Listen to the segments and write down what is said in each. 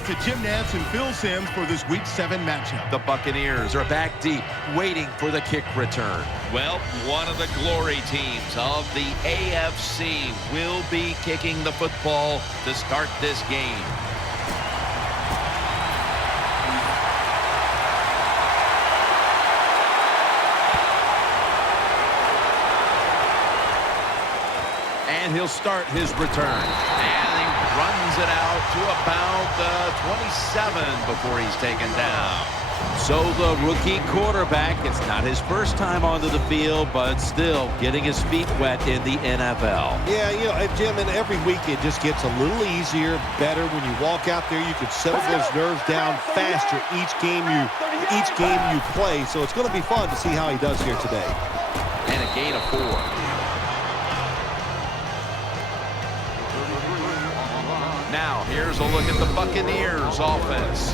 out to Jim Nantz and Phil Simms for this Week 7 matchup. The Buccaneers are back deep, waiting for the kick return. Well, one of the glory teams of the AFC will be kicking the football to start this game. And he'll start his return. And he runs it out to about the 27 before he's taken down. So the rookie quarterback, it's not his first time onto the field, but still getting his feet wet in the NFL. Yeah, you know, Jim, and every week it just gets a little easier, better. When you walk out there, you can settle those nerves down faster each game you play. So it's going to be fun to see how he does here today. And a gain of 4. Now, here's a look at the Buccaneers offense.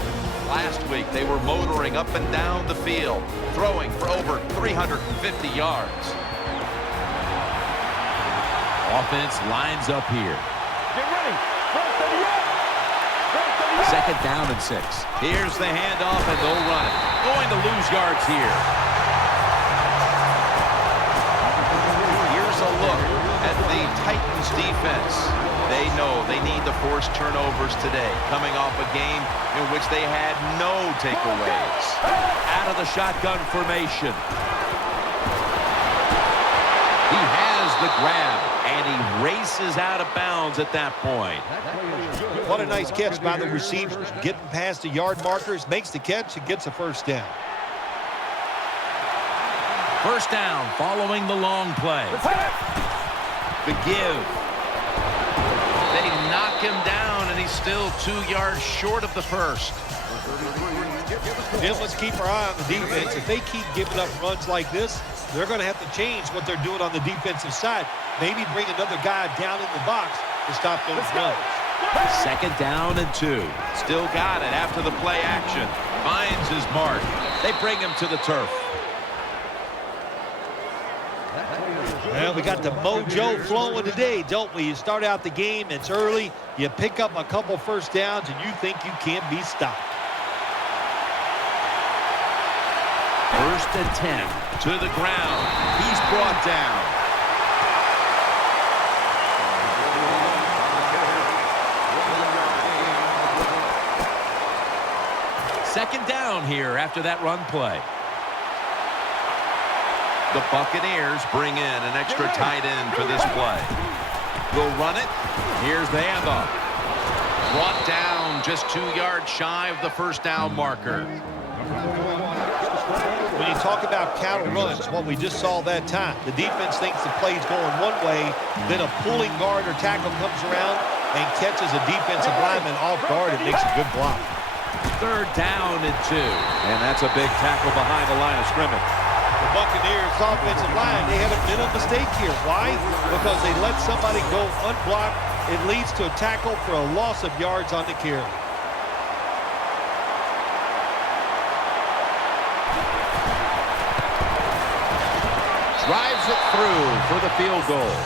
Last week, they were motoring up and down the field, throwing for over 350 yards. Offense lines up here. Get ready. Second down and 6. Here's the handoff, and they'll run it. Going to lose yards here. Here's a look at the Titans defense. They know they need to force turnovers today, coming off a game in which they had no takeaways. Out of the shotgun formation. He has the grab, and he races out of bounds at that point. What a nice catch by the receivers. Getting past the yard markers, makes the catch, and gets a first down. First down following the long play. The give. They knock him down, and he's still 2 yards short of the first. Jim, let's keep our eye on the defense. If they keep giving up runs like this, they're going to have to change what they're doing on the defensive side. Maybe bring another guy down in the box to stop those runs. Second down and 2. Still got it after the play action. Finds his mark. They bring him to the turf. Well, we got the mojo flowing today, don't we? You start out the game, it's early, you pick up a couple first downs, and you think you can't be stopped. First and 10. To the ground. He's brought down. Second down here after that run play. The Buccaneers bring in an extra tight end for this play. They'll run it. Here's the handoff. Brought down just 2 yards shy of the first down marker. When you talk about counter runs, what we just saw that time, the defense thinks the play's going one way, then a pulling guard or tackle comes around and catches a defensive lineman off guard and makes a good block. Third down and 2. And that's a big tackle behind the line of scrimmage. The Buccaneers offensive line, they haven't made a mistake here. Why? Because they let somebody go unblocked. It leads to a tackle for a loss of yards on the carry. Drives it through for the field goal.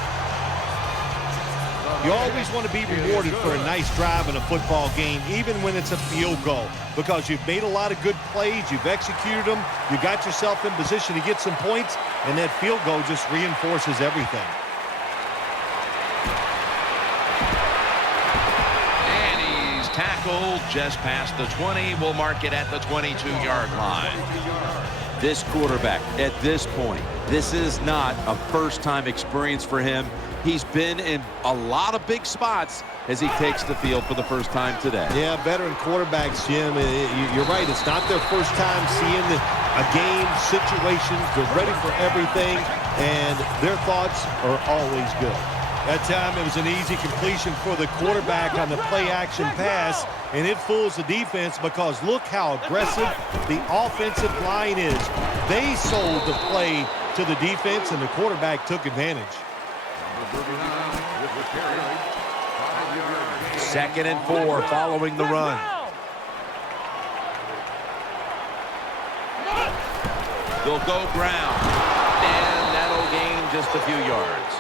You always want to be rewarded for a nice drive in a football game, even when it's a field goal, because you've made a lot of good plays, you've executed them, you got yourself in position to get some points, and that field goal just reinforces everything. And he's tackled just past the 20. We'll mark it at the 22-yard line. This quarterback, at this point, this is not a first-time experience for him. He's been in a lot of big spots as he takes the field for the first time today. Yeah, veteran quarterbacks, Jim, you're right. It's not their first time seeing a game, situations. They're ready for everything, and their thoughts are always good. That time it was an easy completion for the quarterback on the play-action pass, and it fools the defense because look how aggressive the offensive line is. They sold the play to the defense, and the quarterback took advantage. Second and 4 following the run. They'll go ground, and that'll gain just a few yards.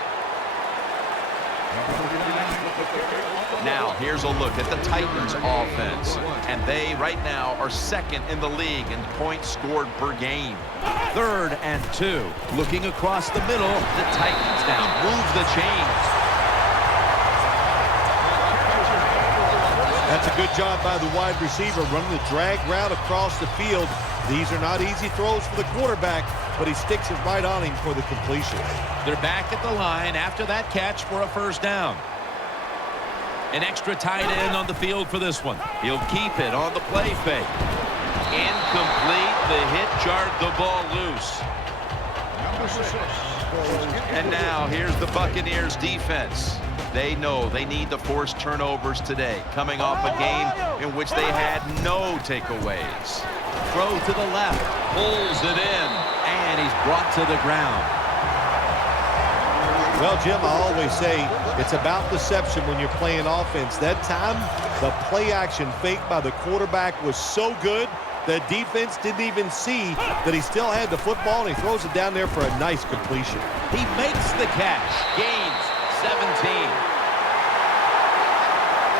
Now, here's a look at the Titans offense. and they right now are second in the league in points scored per game. 3rd and 2. Looking across the middle. The Titans now move the chains. That's a good job by the wide receiver, running the drag route across the field. These are not easy throws for the quarterback, but he sticks it right on him for the completion. They're back at the line after that catch for a 1st down. An extra tight end on the field for this one. He'll keep it on the play fake. Incomplete. The hit jarred the ball loose. And now here's the Buccaneers defense. They know they need to force turnovers today, coming off a game in which they had no takeaways. Throw to the left. Pulls it in. And he's brought to the ground. Well, Jim, I always say it's about deception when you're playing offense. That time, the play-action fake by the quarterback was so good, the defense didn't even see that he still had the football, and he throws it down there for a nice completion. He makes the catch. Gains 17.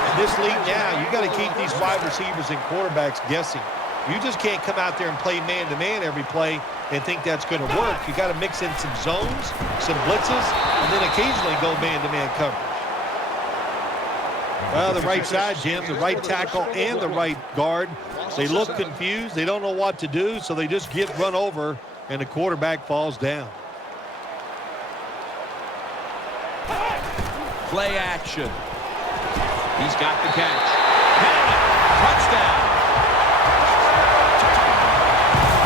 In this league now, you got to keep these wide receivers and quarterbacks guessing. You just can't come out there and play man-to-man every play and think that's going to work. You got to mix in some zones, some blitzes, and then occasionally go man-to-man coverage. Well, the right side, Jim, the right tackle and the right guard, they look confused. They don't know what to do, so they just get run over, and the quarterback falls down. Play action. He's got the catch. Touchdown.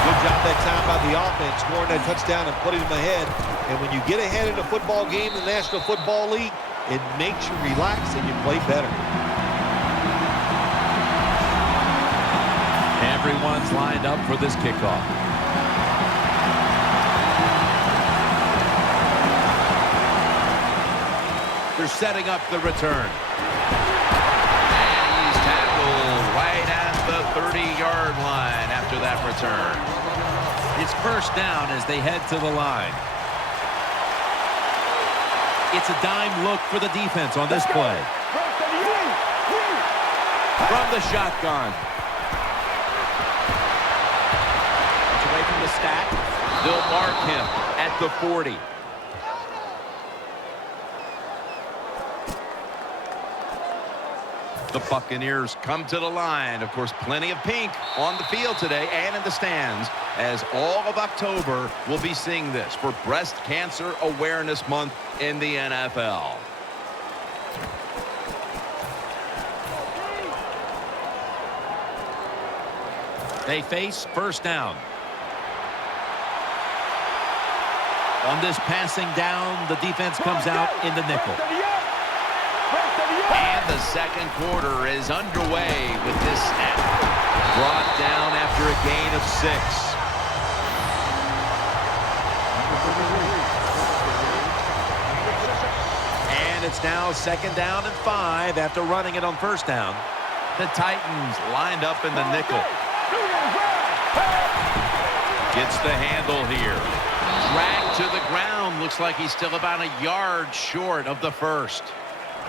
Good job that time by the offense, scoring that touchdown and putting them ahead. And when you get ahead in a football game in the National Football League, it makes you relax and you play better. Everyone's lined up for this kickoff. They're setting up the return. And he's tackled right at the 30-yard line after that return. It's 1st down as they head to the line. It's a dime look for the defense on this play. From the shotgun. It's away from the stack. They'll mark him At the 40. The Buccaneers come to the line. Of course, plenty of pink on the field today and in the stands, as all of October will be seeing this for Breast Cancer Awareness Month in the NFL. They face 1st down. On this passing down, the defense comes out in the nickel. And the second quarter is underway with this snap. Brought down after a gain of 6. And it's now 2nd down and 5 after running it on 1st down. The Titans lined up in the nickel. Gets the handle here. Dragged to the ground. Looks like he's still about a yard short of the 1st.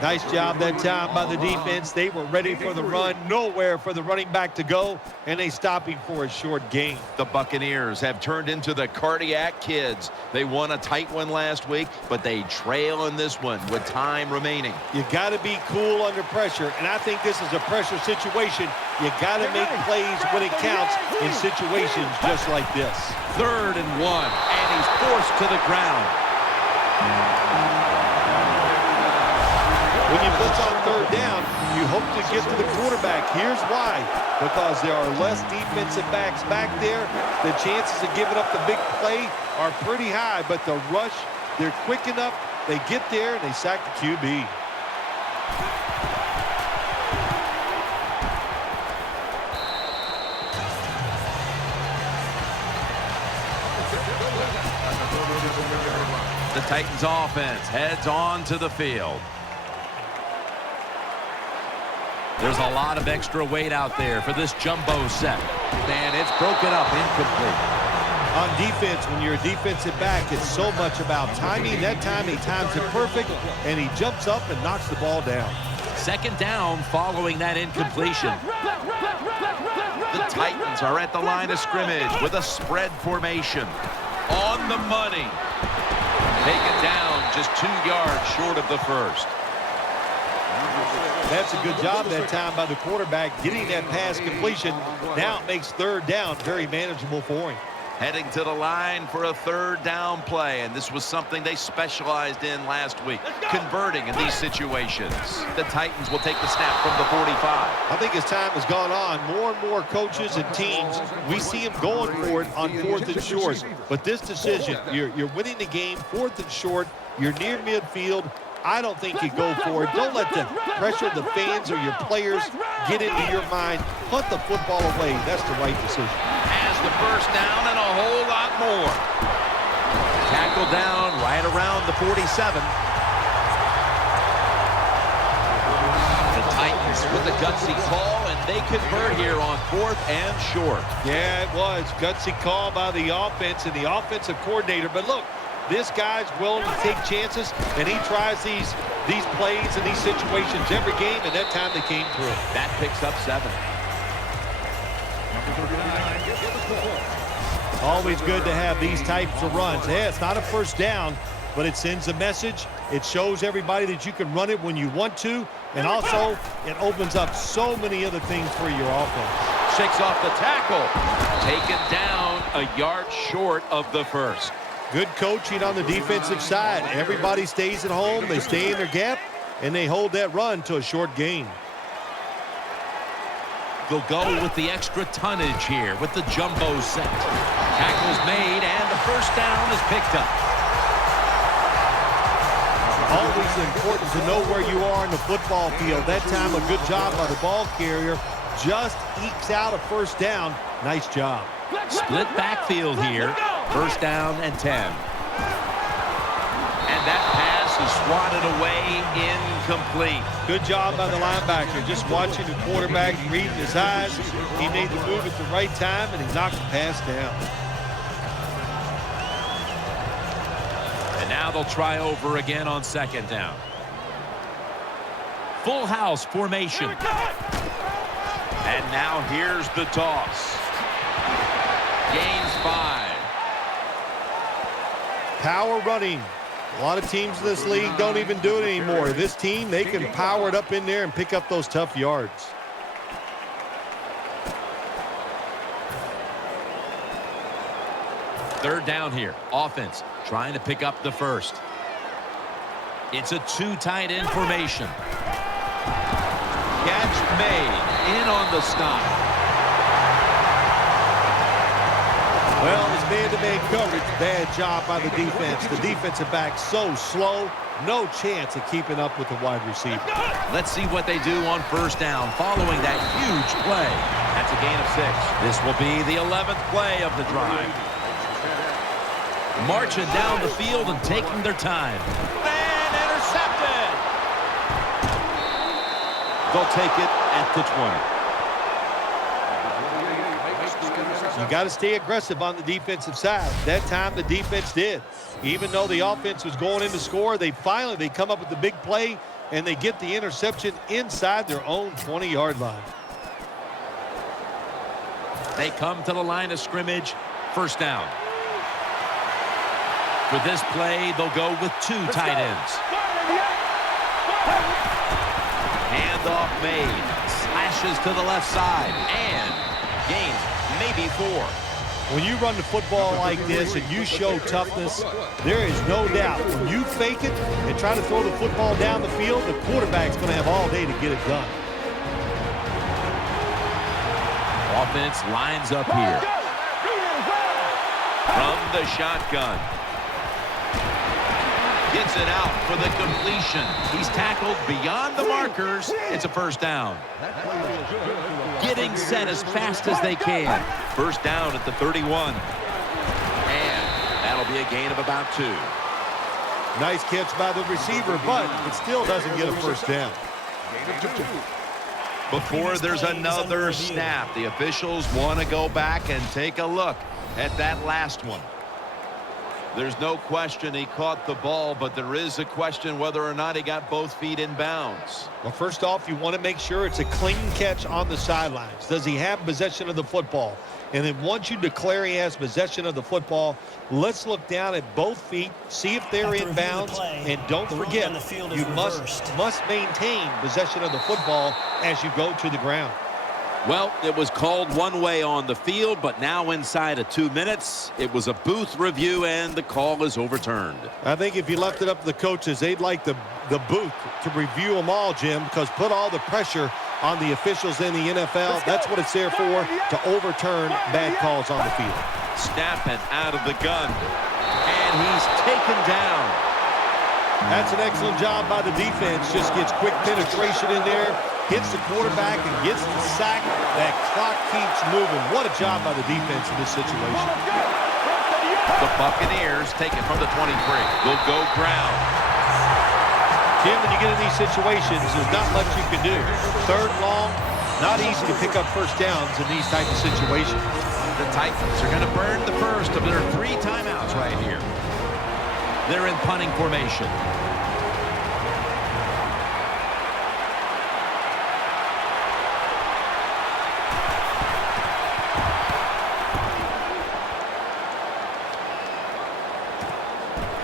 Nice job that time by the defense. They were ready for the run, nowhere for the running back to go, and they stopped him for a short gain. The Buccaneers have turned into the cardiac kids. They won a tight one last week, but they trail in this one with time remaining. You got to be cool under pressure, and I think this is a pressure situation. You got to make plays when it counts in situations just like this. 3rd and 1, and he's forced to the ground. When you blitz on 3rd down, you hope to get to the quarterback. Here's why. Because there are less defensive backs back there. The chances of giving up the big play are pretty high, but the rush, they're quick enough. They get there, and they sack the QB. The Titans offense heads on to the field. There's a lot of extra weight out there for this jumbo set. And it's broken up, incomplete. On defense, when you're a defensive back, it's so much about timing. That time he times it perfect, and he jumps up and knocks the ball down. 2nd down following that incompletion. Titans are at the line of scrimmage with a spread formation. On the money. Taken down just 2 yards short of the first. That's a good job that time by the quarterback getting that pass completion. Now it makes 3rd down very manageable for him. Heading to the line for a 3rd down play, and this was something they specialized in last week, converting in these situations. The Titans will take the snap from the 45. I think as time has gone on, more and more coaches and teams, we see them going for it on 4th and short. But this decision, you're winning the game, 4th and short, you're near midfield. I don't think you go for it. Don't let the pressure of the fans or your players get into your mind. Punt the football away. That's the right decision. Has the first down and a whole lot more. Tackled down right around the 47. The Titans with the gutsy call, and they convert here on 4th and short. Yeah, it was. Gutsy call by the offense and the offensive coordinator. But look, this guy's willing to take chances, and he tries these plays and these situations every game, and that time they came through. That picks up 7. Always good to have these types of runs. Yeah, it's not a first down, but it sends a message. It shows everybody that you can run it when you want to, and also it opens up so many other things for your offense. Shakes off the tackle. Taken down a yard short of the first. Good coaching on the defensive side. Everybody stays at home. They stay in their gap, and they hold that run to a short gain. They'll go with the extra tonnage here with the jumbo set. Tackle's made, and the first down is picked up. Always important to know where you are in the football field. That time, a good job by the ball carrier. Just ekes out a first down. Nice job. Split backfield here. First down and 10. And that pass is swatted away, incomplete. Good job by the linebacker. Just watching the quarterback, reading his eyes. He made the move at the right time, and he knocked the pass down. And now they'll try over again on 2nd down. Full house formation. And now here's the toss. Gains 5. Power running. A lot of teams in this league don't even do it anymore. This team, they can power it up in there and pick up those tough yards. Third down here. Offense trying to pick up the first. It's a 2 tight end formation. Catch made. In on the stop. Well, it's man-to-man coverage. Bad job by the defense. The defensive back so slow. No chance of keeping up with the wide receiver. Let's see what they do on first down following that huge play. That's a gain of 6. This will be the 11th play of the drive. Marching down the field and taking their time. And intercepted. They'll take it at the 20. You got to stay aggressive on the defensive side. That time the defense did. Even though the offense was going in to score, they come up with the big play, and they get the interception inside their own 20-yard line. They come to the line of scrimmage. First down. For this play, they'll go with 2 tight ends. Handoff made. Slashes to the left side. And gains maybe 4. When you run the football like this and you show toughness, there is no doubt when you fake it and try to throw the football down the field, the quarterback's going to have all day to get it done. Offense lines up here. From the shotgun. Gets it out for the completion. He's tackled beyond the markers. It's a first down. Getting set as fast as they can. First down at the 31. And that'll be a gain of about 2. Nice catch by the receiver, but it still doesn't get a first down. Before there's another snap, the officials want to go back and take a look at that last one. There's no question he caught the ball, but there is a question whether or not he got both feet in bounds. Well, first off, you want to make sure it's a clean catch on the sidelines. Does he have possession of the football? And then once you declare he has possession of the football, let's look down at both feet, see if they're in bounds, and don't forget, you must maintain possession of the football as you go to the ground. Well, it was called one way on the field, but now inside of 2 minutes, it was a booth review, and the call is overturned. I think if you left it up to the coaches, they'd like the booth to review them all, Jim, because put all the pressure on the officials in the NFL. That's what it's there for, to overturn bad calls on the field. Snapping out of the gun, and he's taken down. That's an excellent job by the defense. Just gets quick penetration in there, hits the quarterback, and gets the sack. That clock keeps moving. What a job by the defense in this situation. The Buccaneers take it from the 23. Will go ground. Jim, when you get in these situations, there's not much you can do. Third and long, not easy to pick up first downs in these type of situations. The Titans are going to burn the first of their 3 timeouts right here. They're in punting formation.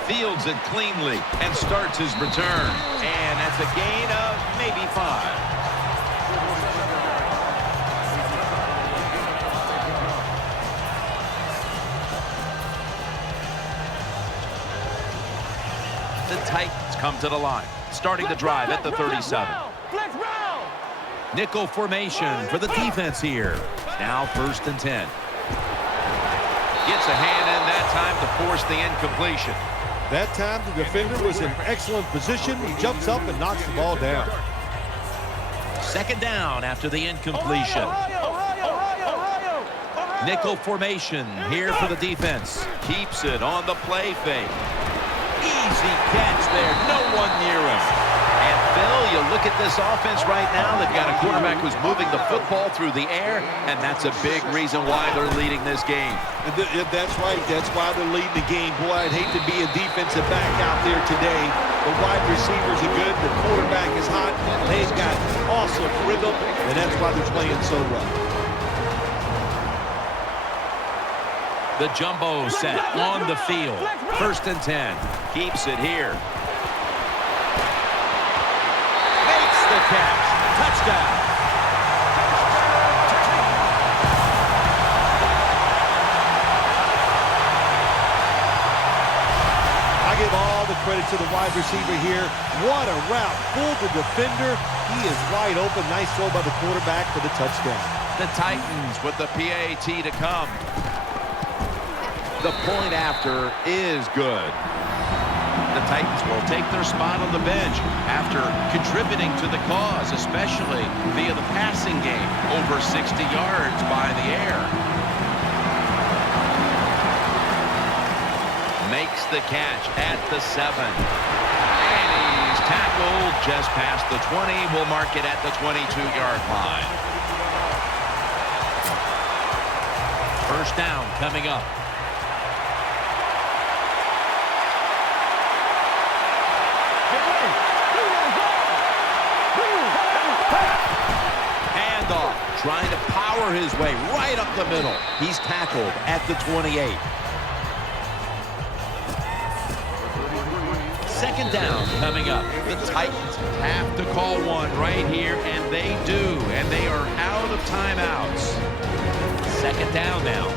Fields it cleanly and starts his return. And that's a gain of maybe 5. The Titans come to the line, starting the drive at the 37. Nickel formation for the defense here. Now 1st and 10. Gets a hand in that time to force the incompletion. That time the defender was in excellent position. He jumps up and knocks the ball down. 2nd down after the incompletion. Nickel formation here for the defense. Keeps it on the play fake. Easy catch there. No one near him. And Phil, you look at this offense right now. They've got a quarterback who's moving the football through the air, and that's a big reason why they're leading this game. That's right. That's why they're leading the game. Boy, I'd hate to be a defensive back out there today. The wide receivers are good. The quarterback is hot. They've got awesome rhythm, and that's why they're playing so well. The jumbo set on the field. 1st and 10. Keeps it here. Makes the catch. Touchdown. I give all the credit to the wide receiver here. What a route. Fooled the defender. He is wide open. Nice throw by the quarterback for the touchdown. The Titans with the PAT to come. The point after is good. The Titans will take their spot on the bench after contributing to the cause, especially via the passing game, over 60 yards by the air. Makes the catch at the 7. And he's tackled just past the 20. We'll mark it at the 22-yard line. 1st down coming up. Trying to power his way right up the middle. He's tackled at the 28. 2nd down coming up. The Titans have to call one right here, and they do. And they are out of timeouts. 2nd down now.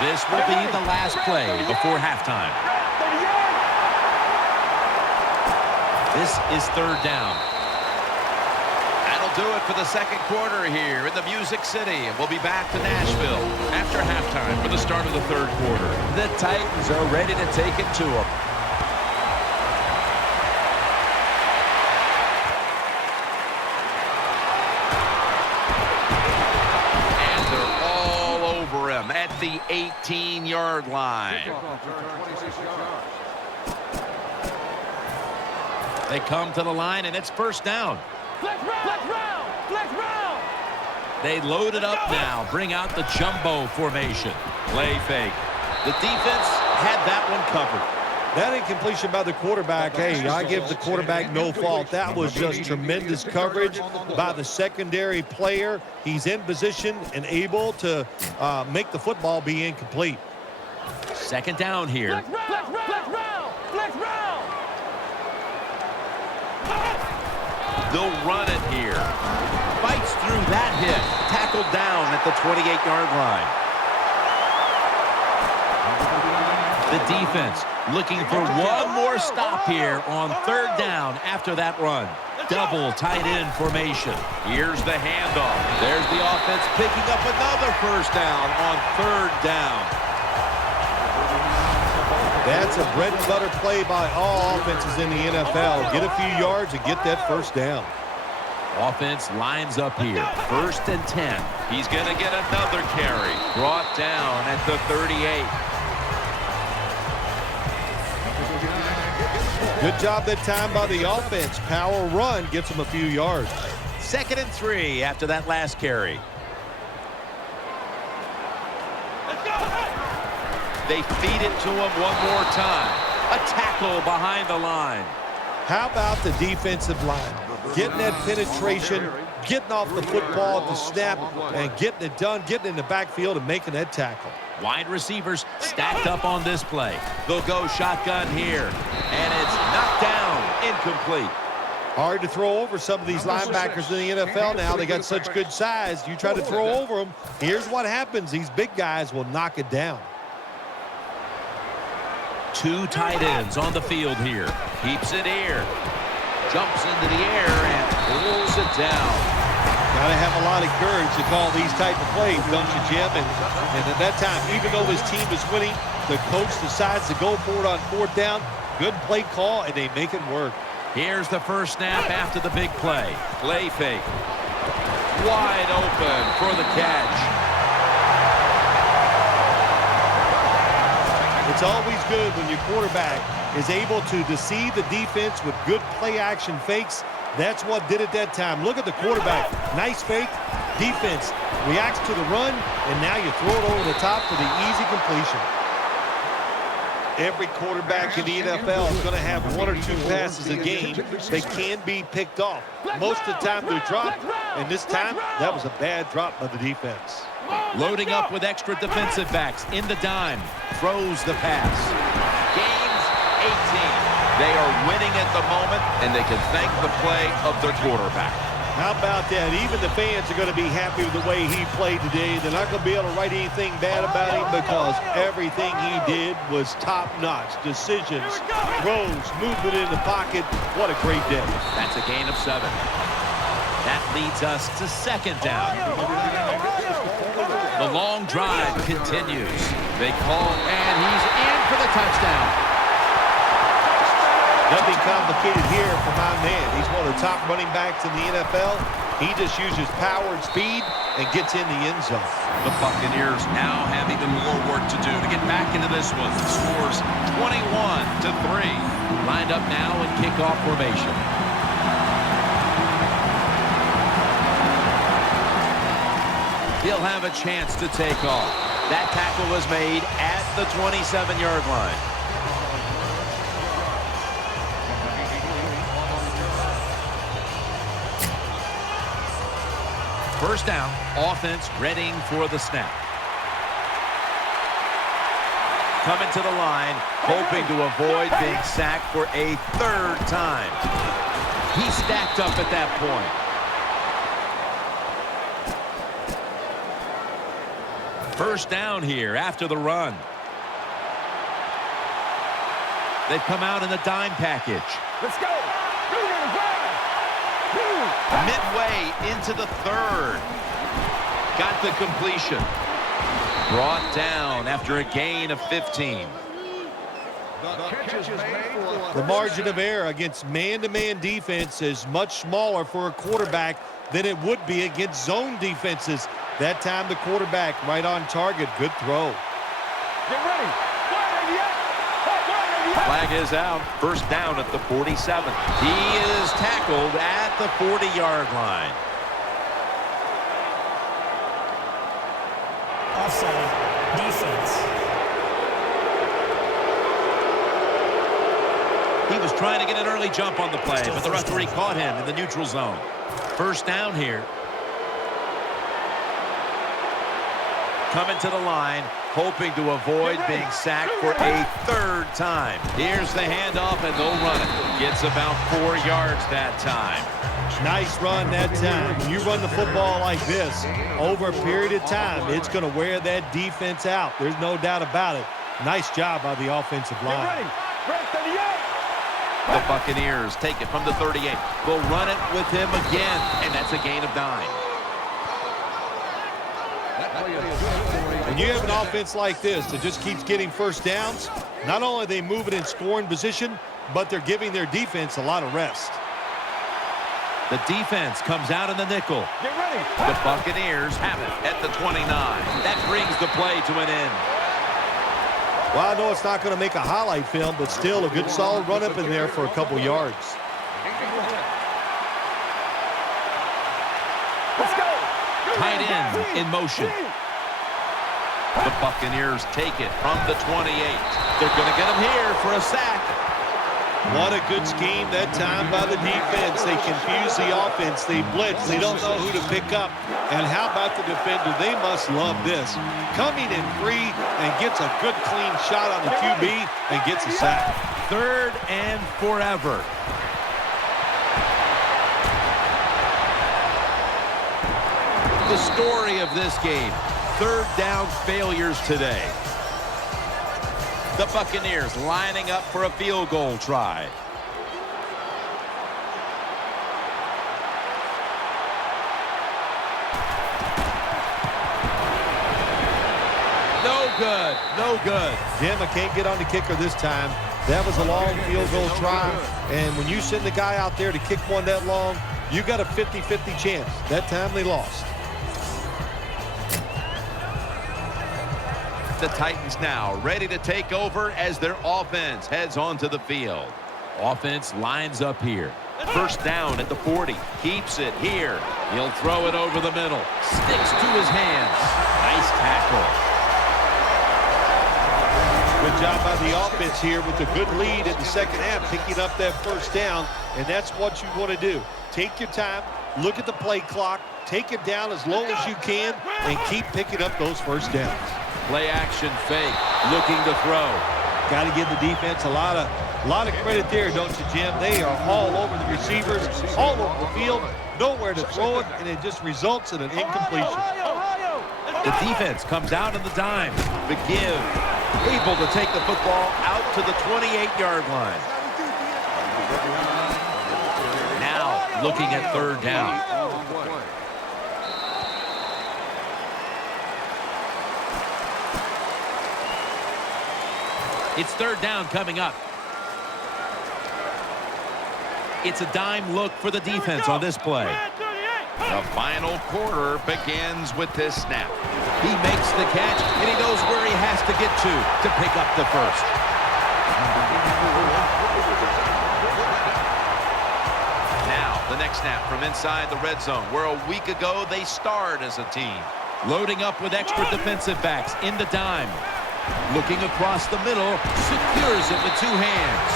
This will be the last play before halftime. This is 3rd down. That'll do it for the 2nd quarter here in the Music City. And we'll be back to Nashville after halftime for the start of the 3rd quarter. The Titans are ready to take it to them. And they're all over him at the 18-yard line. They come to the line, and it's 1st down. They load it up now. Bring out the jumbo formation. Play fake. The defense had that one covered. That incompletion by the quarterback, hey, I give the quarterback no fault. That was just tremendous coverage by the secondary player. He's in position and able to make the football be incomplete. Second down here. They'll run it here. Fights through that hit. Tackled down at the 28-yard line. The defense looking for one more stop here on third down after that run. Double tight end formation. Here's the handoff. There's the offense picking up another first down on third down. That's a bread and butter play by all offenses in the NFL. Get a few yards and get that first down. Offense lines up here. 1st and 10. He's going to get another carry. Brought down at the 38. Good job that time by the offense. Power run gets them a few yards. 2nd and 3 after that last carry. They feed it to him one more time. A tackle behind the line. How about the defensive line? Getting that penetration, getting off the football at the snap, and getting it done, getting in the backfield and making that tackle. Wide receivers stacked up on this play. They'll go shotgun here. And it's knocked down. Incomplete. Hard to throw over some of these linebackers in the NFL now. They got such good size. You try to throw over them, here's what happens. These big guys will knock it down. 2 tight ends on the field here. Keeps it here. Jumps into the air and pulls it down. Got to have a lot of courage to call these type of plays, don't you, Jim? And at that time, even though his team is winning, the coach decides to go for it on 4th down. Good play call, and they make it work. Here's the first snap after the big play. Play fake. Wide open for the catch. It's always good when your quarterback is able to deceive the defense with good play-action fakes. That's what did it that time. Look at the quarterback. Nice fake. Defense reacts to the run, and now you throw it over the top for the easy completion. Every quarterback in the NFL is going to have 1 or 2 passes a game. They can be picked off. Most of the time they're dropped, and this time that was a bad drop by the defense. Loading up with extra defensive backs in the dime. Throws the pass. Gains 18. They are winning at the moment, and they can thank the play of their quarterback. How about that? Even the fans are going to be happy with the way he played today. They're not going to be able to write anything bad about him because everything he did was top-notch. Decisions, throws, movement in the pocket. What a great day. That's a gain of 7. That leads us to 2nd down. The long drive continues. They call, and he's in for the touchdown. Nothing complicated here for my man. He's one of the top running backs in the NFL. He just uses power and speed and gets in the end zone. The Buccaneers now have even more work to do to get back into this one. Scores 21-3. Lined up now in kickoff formation. He'll have a chance to take off. That tackle was made at the 27-yard line. First down, offense readying for the snap. Coming to the line, hoping to avoid being sacked for a 3rd time. He stacked up at that point. First down here after the run. They've come out in the dime package. Let's go. Midway into the 3rd. Got the completion. Brought down after a gain of 15. The margin of error against man-to-man defense is much smaller for a quarterback than it would be against zone defenses. That time the quarterback right on target. Good throw. Get ready. Flag is out. First down at the 47. He is tackled at the 40-yard line. offside. Defense. He was trying to get an early jump on the play, but the referee caught him in the neutral zone. First down here. Coming to the line, hoping to avoid being sacked for a third time. Here's the handoff, and they'll run it. Gets about 4 yards that time. Nice run that time. When you run the football like this, over a period of time, it's going to wear that defense out. There's no doubt about it. Nice job by the offensive line. The Buccaneers take it from the 38. They'll run it with him again, and that's a gain of 9. When you have an offense like this that just keeps getting first downs, not only are they moving in scoring position, but they're giving their defense a lot of rest. The defense comes out in the nickel. Get ready. The Buccaneers have it at the 29. That brings the play to an end. Well, I know it's not going to make a highlight film, but still a good solid run up in there for a couple yards. Let's go. Tight end in motion. The Buccaneers take it from the 28. They're going to get him here for a sack. What a good scheme that time by the defense. They confuse the offense. They blitz. They don't know who to pick up. And how about the defender? They must love this. Coming in free and gets a good clean shot on the QB and gets a sack. 3rd and forever. The story of this game. 3rd down failures today. The Buccaneers lining up for a field goal try. No good. No good. Jim, I can't get on the kicker this time. That was a long field goal try. And when you send the guy out there to kick one that long, you got a 50-50 chance. That time they lost. The Titans now ready to take over as their offense heads onto the field. Offense lines up here. First down at the 40. Keeps it here. He'll throw it over the middle. Sticks to his hands. Nice tackle. Good job by the offense here with a good lead in the second half, picking up that first down, and that's what you want to do. Take your time, look at the play clock, take it down as low as you can, and keep picking up those first downs. Play action fake. Looking to throw. Got to give the defense a lot of credit there, don't you, Jim? They are all over the receivers, all over the field, nowhere to throw it, and it just results in an incompletion. The defense comes out in the dime. The give. Able to take the football out to the 28-yard line. Now looking at 3rd down. It's 3rd down coming up. It's a dime look for the defense on this play. The final quarter begins with this snap. He makes the catch, and he knows where he has to get to pick up the first. Now, the next snap from inside the red zone, where a week ago they starred as a team. Loading up with extra defensive backs in the dime. Looking across the middle, secures it with 2 hands.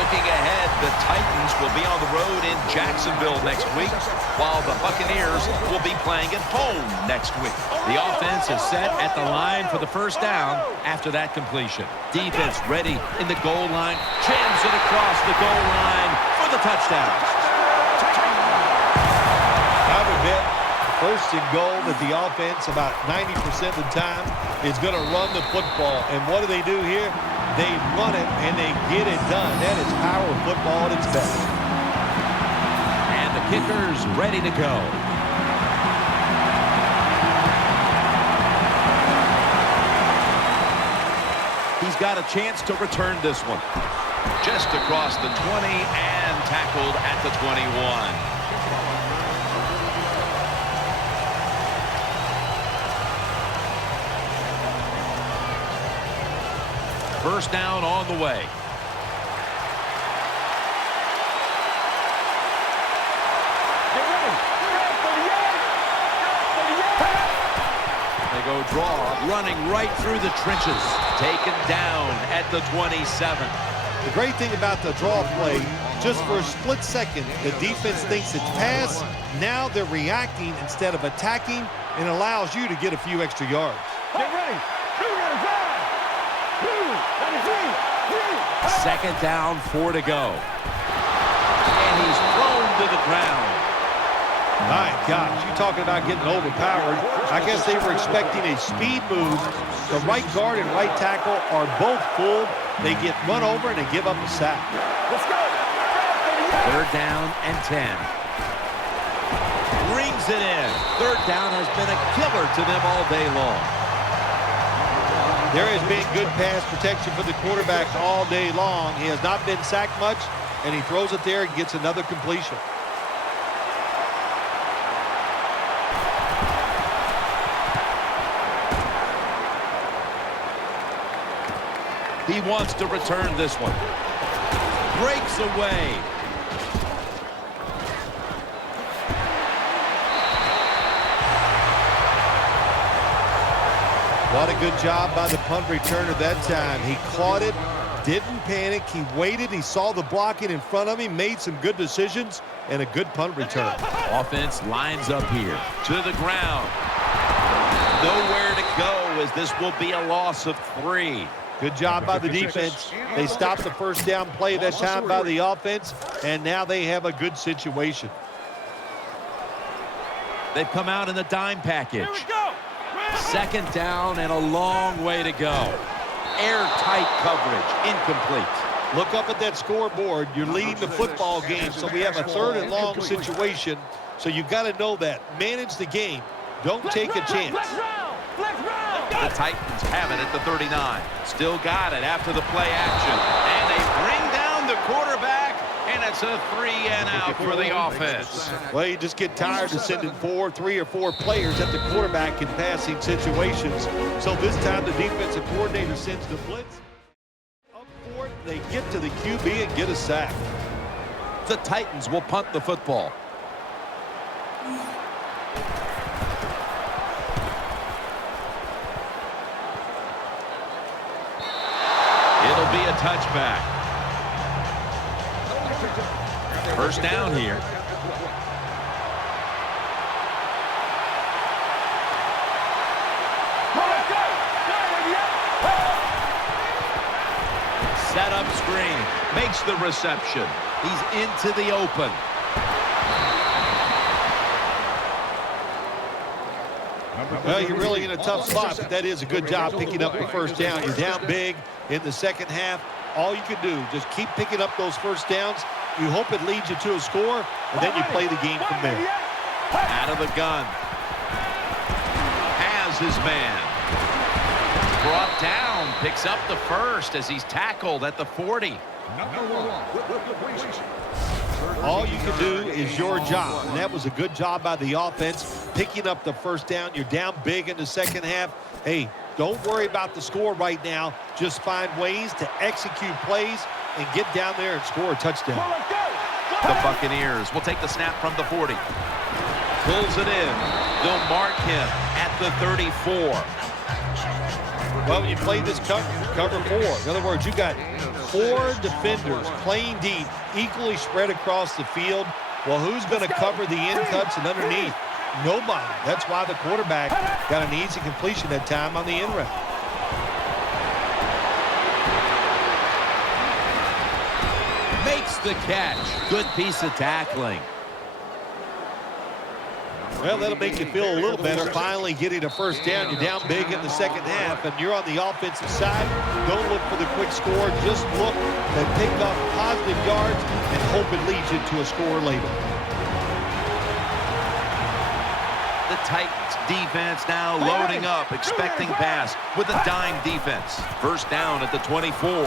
Looking ahead, the Titans will be on the road in Jacksonville next week, while the Buccaneers will be playing at home next week. The offense is set at the line for the first down after that completion. Defense ready in the goal line, jams it across the goal line for the touchdown. Have a bit. First and goal that the offense about 90% of the time is going to run the football. And what do they do here? They run it and they get it done. That is power football at its best. And the kicker's ready to go. He's got a chance to return this one. Just across the 20 and tackled at the 21. First down on the way. They go draw, running right through the trenches. Taken down at the 27. The great thing about the draw play, just for a split second, the defense thinks it's pass. Now they're reacting instead of attacking, and allows you to get a few extra yards. Get ready. 2nd down, 4 to go. And he's thrown to the ground. My gosh, you talking about getting overpowered. I guess they were expecting a speed move. The right guard and right tackle are both full. They get run over and they give up a sack. Let's go. 3rd down and 10. Rings it in. 3rd down has been a killer to them all day long. There has been good pass protection for the quarterback all day long. He has not been sacked much, and he throws it there and gets another completion. He wants to return this one. Breaks away. What a good job by the punt returner that time. He caught it, didn't panic. He waited. He saw the blocking in front of him, made some good decisions, and a good punt return. Offense lines up here. To the ground. Nowhere to go as this will be a loss of 3. Good job by the defense. They stopped the 1st down play that time by the offense, and now they have a good situation. They've come out in the dime package. 2nd down and a long way to go. Airtight coverage. Incomplete. Look up at that scoreboard. You're leading the football game, so we have a 3rd and long situation. So you've got to know that. Manage the game. Don't take a chance. The Titans have it at the 39. Still got it after the play action. And they bring down the quarterback, and it's a 3-and-out for the offense. Well, you just get tired of sending 3 or 4 players at the quarterback in passing situations. So this time the defensive coordinator sends the blitz. Up for it, they get to the QB and get a sack. The Titans will punt the football. It'll be a touchback. 1st down here. Set up screen. Makes the reception. He's into the open. Well, you're really in a tough spot, but that is a good job picking up the 1st down. You're down big in the 2nd half. All you can do, just keep picking up those 1st downs. You hope it leads you to a score, and then you play the game from there. Out of the gun. Has his man. Brought down. Picks up the 1st as he's tackled at the 40. All you can do is your job, and that was a good job by the offense, picking up the 1st down. You're down big in the 2nd half. Hey, don't worry about the score right now. Just find ways to execute plays and get down there and score a touchdown. The Buccaneers will take the snap from the 40. Pulls it in. They'll mark him at the 34. Well, you play this cover 4. In other words, you got 4 defenders playing deep, equally spread across the field. Well, who's going to cover the end cuts and underneath? Nobody. That's why the quarterback got an easy completion that time on the end route. Makes the catch. Good piece of tackling. Well, that'll make you feel a little better finally getting a 1st down. You're down big in the 2nd half, and you're on the offensive side. Don't look for the quick score. Just look to pick up positive yards and hope it leads you to a score later. The Titans defense now loading up, expecting pass with a dime defense. 1st down at the 24.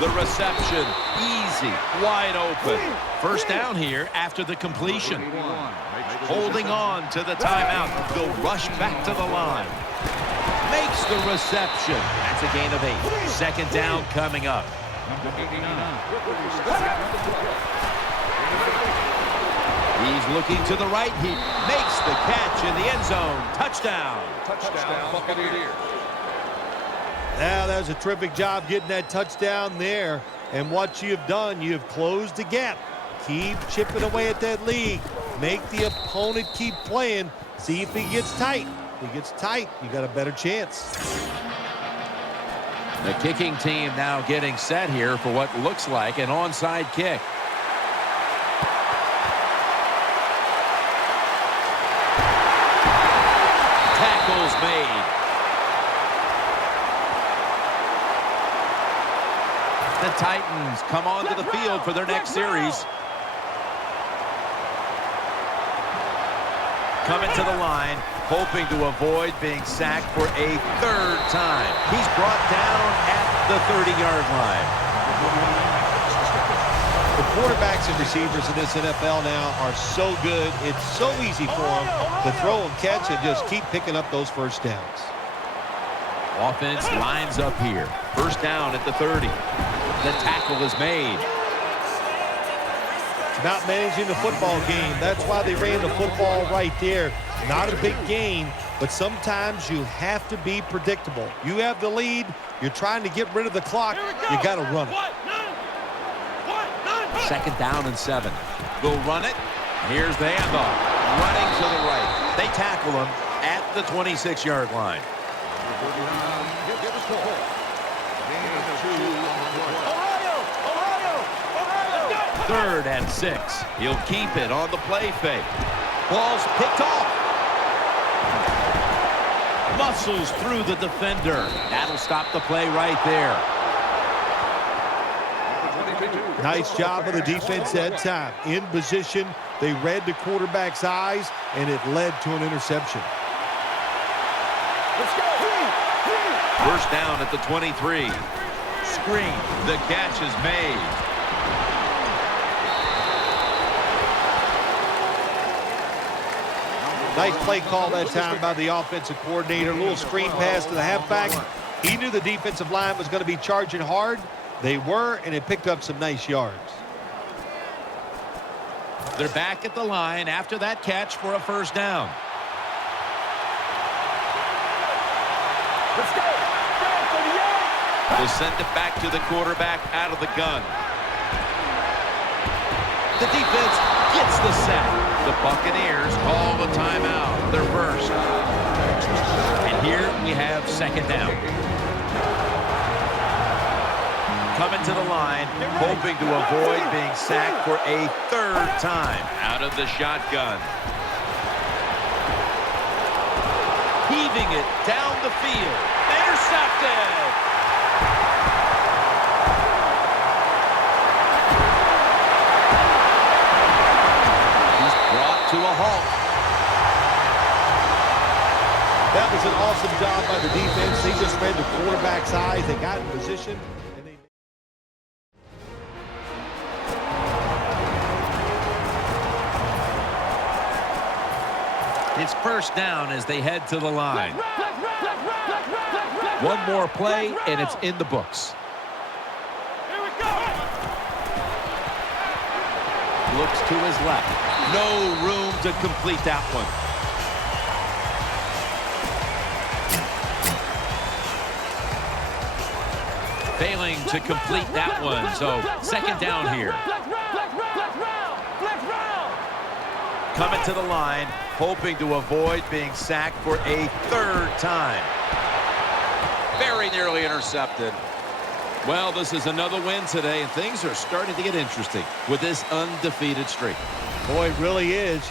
The reception, easy, wide open. 1st down here after the completion. Holding on to the timeout. They'll rush back to the line. Makes the reception. That's a gain of 8. 2nd down coming up. He's Looking to the right. He makes the catch in the end zone. Touchdown. Touchdown, Buccaneers. Now, that was a terrific job getting that touchdown there. And what you've done, you've closed the gap. Keep chipping away at that lead. Make the opponent keep playing. See if he gets tight. If he gets tight, you got a better chance. The kicking team now getting set here for what looks like an onside kick. Tackles made. The Titans come onto the field for their next series. Coming to the line, hoping to avoid being sacked for a third time. He's brought down at the 30-yard line. The quarterbacks and receivers in this NFL now are so good. It's so easy for them to throw and catch and just keep picking up those first downs. Offense lines up here. First down at the 30. The tackle is made. It's about managing the football game. That's why they ran the football right there. Not a big gain, but sometimes you have to be predictable. You have the lead. You're trying to get rid of the clock. You got to run it. Second down and 7. Will run it. Here's the handoff. Running to the right. They tackle him at the 26-yard line. Third and 6. He'll keep it on the play fake. Ball's picked off. Muscles through the defender. That'll stop the play right there. Nice job of the defense that time. In position, they read the quarterback's eyes, and it led to an interception. First down at the 23. Screen. The catch is made. Nice play call that time by the offensive coordinator. A little screen pass to the halfback. He knew the defensive line was going to be charging hard. They were, and it picked up some nice yards. They're back at the line after that catch for a first down. Let's go. They'll send it back to the quarterback out of the gun. The defense gets the sack. The Buccaneers call the timeout. They're first. And here we have second down. Coming to the line, hoping to avoid being sacked for a third time. Out of the shotgun. Heaving it down the field. Intercepted! To a halt. That was an awesome job by the defense. They just read the quarterback's eyes. They got in position. It's first down as they head to the line. One more play, and it's in the books. Looks to his left. No room to complete that one. Failing to complete that one, so second down here. Coming to the line, hoping to avoid being sacked for a third time. Very nearly intercepted. Well, this is another win today, and things are starting to get interesting with this undefeated streak. Boy, it really is.